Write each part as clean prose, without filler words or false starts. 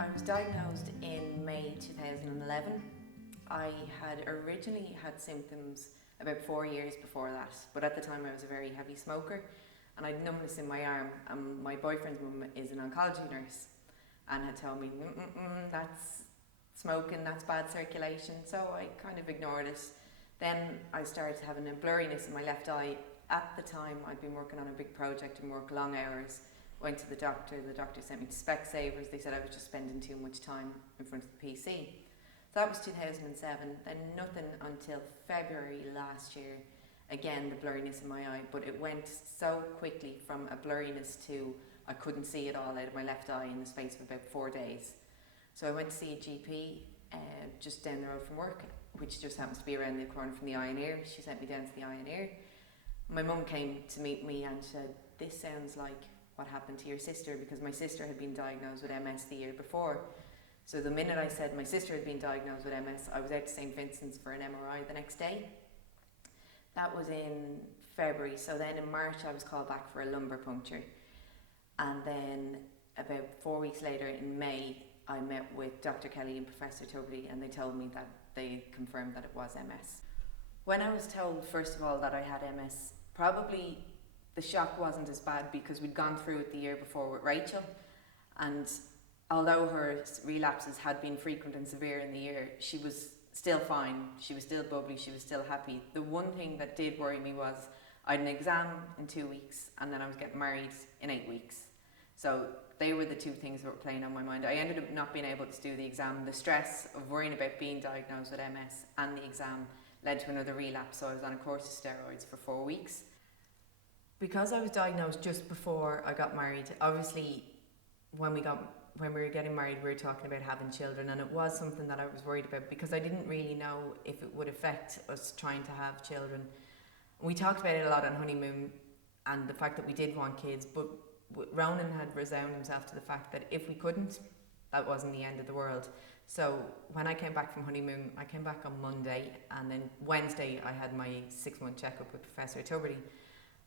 I was diagnosed in May 2011. I had originally had symptoms about 4 years before that, but at the time I was a very heavy smoker and I had numbness in my arm, and my boyfriend's mum is an oncology nurse and had told me, that's smoking, that's bad circulation, so I kind of ignored it. Then I started having a blurriness in my left eye. At the time I'd been working on a big project and worked long hours. Went to the doctor sent me to Specsavers. They said I was just spending too much time in front of the PC. So that was 2007, then nothing until February last year. Again, the blurriness in my eye, but it went so quickly from a blurriness to I couldn't see it all out of my left eye in the space of about 4 days. So I went to see a GP just down the road from work, which just happens to be around the corner from the eye and ear. She sent me down to the eye and ear. My mum came to meet me and said, "This sounds like what happened to your sister," because my sister had been diagnosed with MS the year before. So the minute I said my sister had been diagnosed with MS, I was out to St. Vincent's for an MRI the next day. That was in February. So then in March I was called back for a lumbar puncture. And then about 4 weeks later in May, I met with Dr. Kelly and Professor Tubridy, and they told me that they confirmed that it was MS. When I was told, first of all, that I had MS, probably the shock wasn't as bad because we'd gone through it the year before with Rachel, and although her relapses had been frequent and severe in the year, she was still fine, she was still bubbly, she was still happy. The one thing that did worry me was I had an exam in 2 weeks and then I was getting married in 8 weeks. So they were the two things that were playing on my mind. I ended up not being able to do the exam. The stress of worrying about being diagnosed with MS and the exam led to another relapse, so I was on a course of steroids for 4 weeks. Because I was diagnosed just before I got married, obviously when we were getting married we were talking about having children, and it was something that I was worried about because I didn't really know if it would affect us trying to have children. We talked about it a lot on honeymoon and the fact that we did want kids, but Ronan had resounded himself to the fact that if we couldn't, that wasn't the end of the world. So when I came back from honeymoon, I came back on Monday, and then Wednesday I had my 6-month checkup with Professor Tubridy.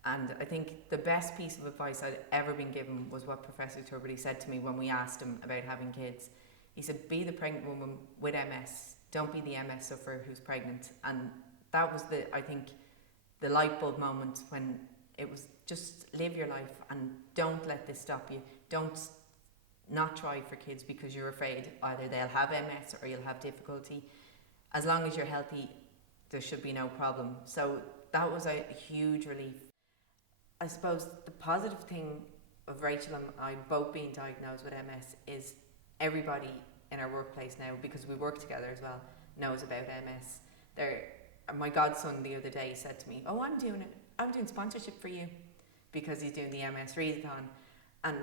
And I think the best piece of advice I'd ever been given was what Professor Tubridy said to me when we asked him about having kids. He said, "Be the pregnant woman with MS, don't be the MS sufferer who's pregnant." And that was I think the light bulb moment when it was just live your life and don't let this stop you. Don't not try for kids because you're afraid either they'll have MS or you'll have difficulty. As long as you're healthy, there should be no problem. So that was a huge relief. I suppose the positive thing of Rachel and I both being diagnosed with MS is everybody in our workplace now, because we work together as well, knows about MS. My godson the other day said to me, "Oh, I'm doing sponsorship for you," because he's doing the MS readathon. And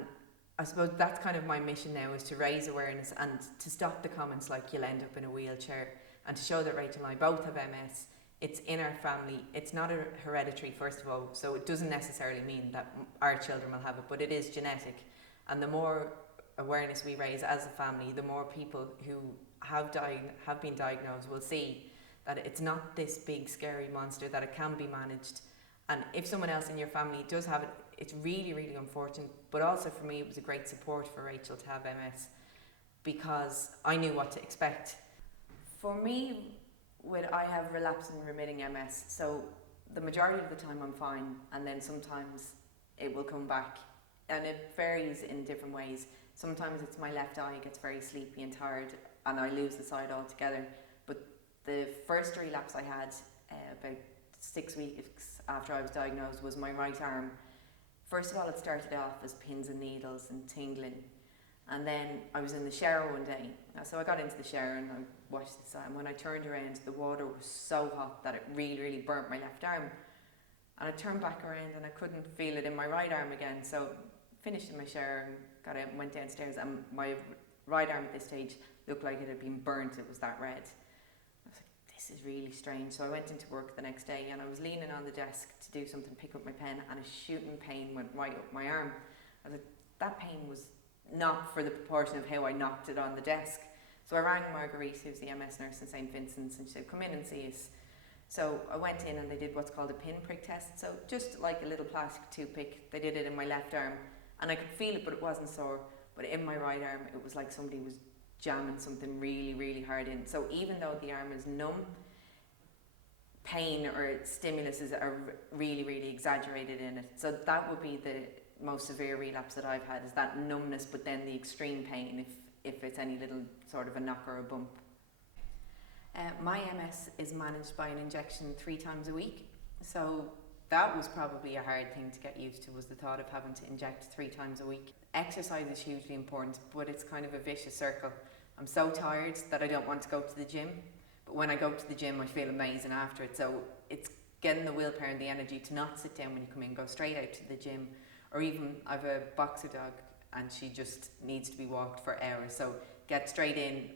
I suppose that's kind of my mission now, is to raise awareness and to stop the comments like you'll end up in a wheelchair, and to show that Rachel and I both have MS. It's in our family. It's not a hereditary, first of all, so it doesn't necessarily mean that our children will have it, but it is genetic. And the more awareness we raise as a family, the more people who have been diagnosed will see that it's not this big scary monster, that it can be managed. And if someone else in your family does have it, it's really, really unfortunate. But also for me, it was a great support for Rachel to have MS, because I knew what to expect. For me, I have relapsing remitting MS, so the majority of the time I'm fine, and then sometimes it will come back, and it varies in different ways. Sometimes it's my left eye gets very sleepy and tired and I lose the sight altogether. But the first relapse I had about 6 weeks after I was diagnosed was my right arm. First of all, it started off as pins and needles and tingling, and then I was in the shower one day. So I got into the shower and I washed this, and when I turned around, the water was so hot that it really, really burnt my left arm. And I turned back around and I couldn't feel it in my right arm again. So finished in my shower and got out and went downstairs, and my right arm at this stage looked like it had been burnt. It was that red. I was like, this is really strange. So I went into work the next day and I was leaning on the desk to do something, pick up my pen, and a shooting pain went right up my arm. I was like, that pain was not for the proportion of how I knocked it on the desk. So I rang Marguerite, who's the MS nurse in St. Vincent's, and she said, "Come in and see us." So I went in and they did what's called a pinprick test. So just like a little plastic toothpick, they did it in my left arm, and I could feel it, but it wasn't sore. but in my right arm it was like somebody was jamming something really, really hard in. So even though the arm is numb, pain or stimulus are really, really exaggerated in it. So that would be the most severe relapse that I've had, is that numbness, but then the extreme pain if it's any little sort of a knock or a bump. My MS is managed by an injection 3 times a week. So that was probably a hard thing to get used to, was the thought of having to inject 3 times a week. Exercise is hugely important, but it's kind of a vicious circle. I'm so tired that I don't want to go to the gym, but when I go to the gym I feel amazing after it. So it's getting the willpower and the energy to not sit down when you come in, go straight out to the gym. Or even, I've a boxer dog and she just needs to be walked for hours. So get straight in,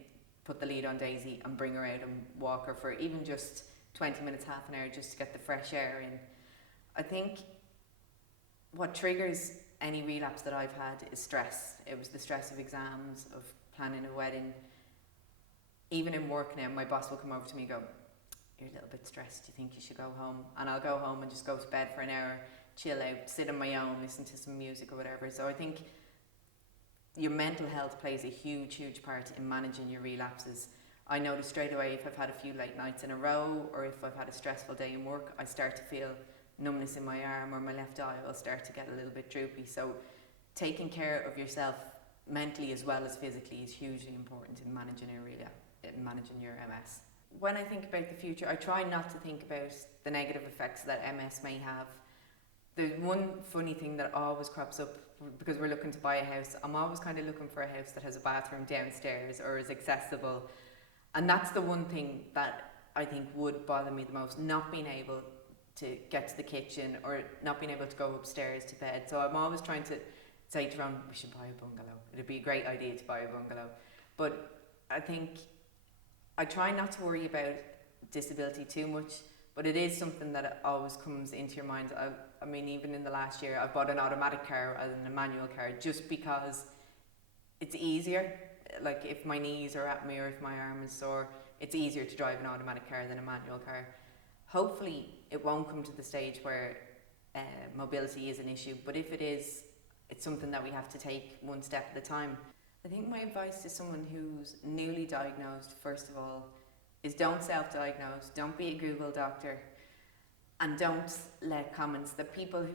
put the lead on Daisy and bring her out and walk her for even just 20 minutes, half an hour, just to get the fresh air in. I think what triggers any relapse that I've had is stress. It was the stress of exams, of planning a wedding. Even in work now, my boss will come over to me and go, "You're a little bit stressed, do you think you should go home?" And I'll go home and just go to bed for an hour, chill out, sit on my own, listen to some music or whatever. So I think your mental health plays a huge, huge part in managing your relapses. I notice straight away if I've had a few late nights in a row, or if I've had a stressful day in work, I start to feel numbness in my arm, or my left eye will start to get a little bit droopy. So taking care of yourself mentally as well as physically is hugely important in managing your MS. When I think about the future, I try not to think about the negative effects that MS may have. The one funny thing that always crops up, because we're looking to buy a house, I'm always kind of looking for a house that has a bathroom downstairs or is accessible. And that's the one thing that I think would bother me the most, not being able to get to the kitchen or not being able to go upstairs to bed. So I'm always trying to say to Ron, we should buy a bungalow. It'd be a great idea to buy a bungalow. But I think I try not to worry about disability too much, but it is something that always comes into your mind. I mean, even in the last year, I bought an automatic car rather than a manual car, just because it's easier. Like if my knees are at me or if my arm is sore, it's easier to drive an automatic car than a manual car. Hopefully it won't come to the stage where mobility is an issue, but if it is, it's something that we have to take one step at a time. I think my advice to someone who's newly diagnosed, first of all, is don't self-diagnose, don't be a Google doctor, and don't let comments that people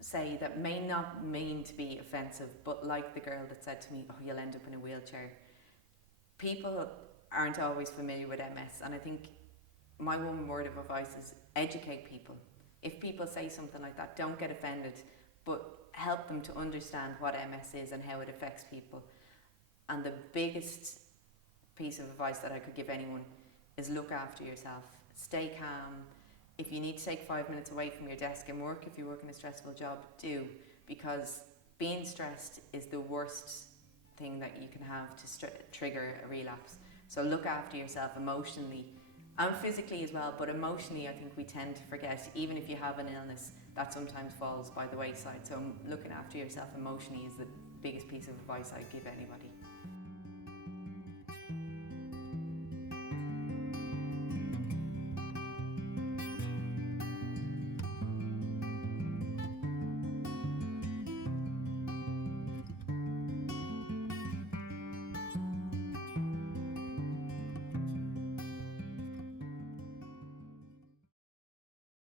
say that may not mean to be offensive, but like the girl that said to me, "Oh, you'll end up in a wheelchair." People aren't always familiar with MS, and I think my one word of advice is educate people. If people say something like that, don't get offended, but help them to understand what MS is and how it affects people. And the biggest piece of advice that I could give anyone is look after yourself. Stay calm. If you need to take 5 minutes away from your desk and work, if you work in a stressful job, do, because being stressed is the worst thing that you can have to trigger a relapse. So look after yourself emotionally and physically as well, but emotionally I think we tend to forget, even if you have an illness, that sometimes falls by the wayside. So looking after yourself emotionally is the biggest piece of advice I'd give anybody.